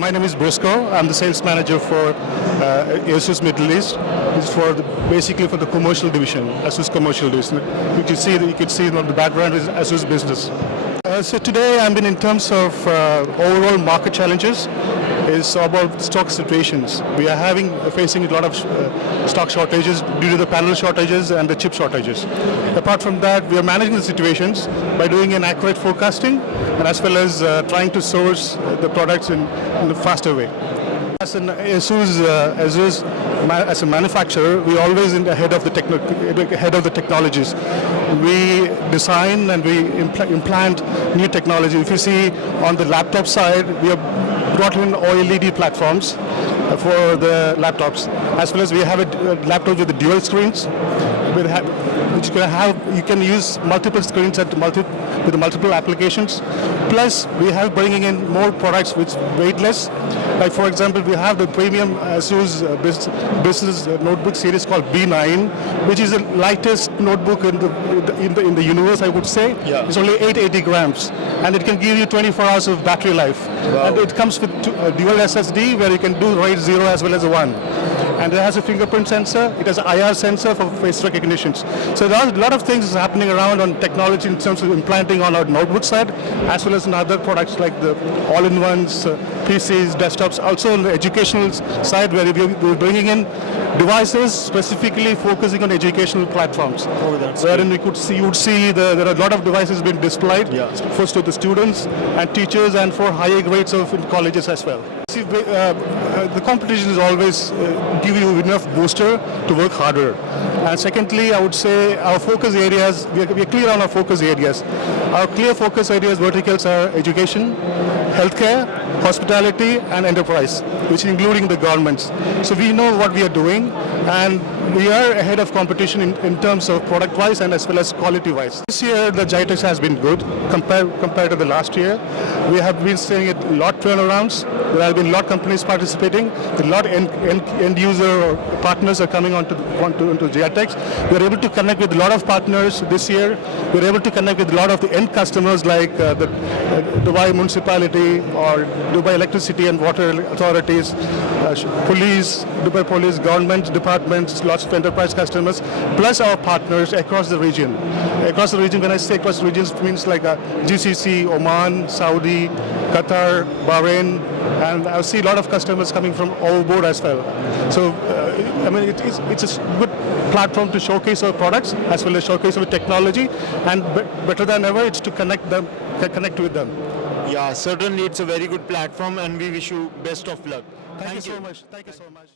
My name is Bosco. I'm the sales manager for ASUS Middle East. It's basically for the commercial division, ASUS commercial division. You can see on the background is ASUS business. So today, in terms of overall market challenges, is about stock situations. We are facing a lot of stock shortages due to the panel shortages and the chip shortages. Apart from that, we are managing the situations by doing an accurate forecasting and as well as trying to source the products in a faster way. As an ASUS, as a manufacturer, we always ahead of the technologies. We design and we implant new technology. If you see on the laptop side, we have brought in OLED platforms for the laptops, as well as we have a laptop with the dual screens. You can use multiple screens with multiple applications. Plus, we have bringing in more products which weightless. Like for example, we have the premium ASUS business notebook series called B9, which is the lightest notebook in the universe, I would say. Yeah. It's only 880 grams, and it can give you 24 hours of battery life. Wow. And it comes with dual SSD, where you can do RAID 0 as well as 1. And it has a fingerprint sensor. It has an IR sensor for face recognition. So there are a lot of things happening around on technology in terms of implanting on our notebook side, as well as in other products like the all-in-ones, PCs, desktops. Also on the educational side, where we're bringing in devices specifically focusing on educational platforms. Oh, that's wherein you would see there are a lot of devices being displayed, first to the students and teachers, and for higher grades of in colleges as well. See, the competition is always give you enough booster to work harder. And secondly, I would say our focus areas, we are clear on our focus areas. Our clear focus areas, verticals are education, healthcare, hospitality, and enterprise, which is including the governments. So we know what we are doing, and we are ahead of competition in terms of product-wise and as well as quality-wise. This year, the GITEX has been good compared to the last year. We have been seeing a lot turnarounds. There have been a lot of companies participating. A lot of end user or partners are coming onto GITEX. We are able to connect with a lot of partners this year. We are able to connect with a lot of the end customers like the Dubai municipality or Dubai electricity and water authorities, police, Dubai police, government departments, lots of enterprise customers, plus our partners across the region. Across the region, when I say across the regions, it means like GCC, Oman, Saudi, Qatar, Bahrain, and I see a lot of customers coming from overboard as well. So, it's a good platform to showcase our products as well as showcase our technology, and better than ever, it's to connect with them. Yeah, certainly it's a very good platform, and we wish you best of luck. Thank you so much. Thank you so much.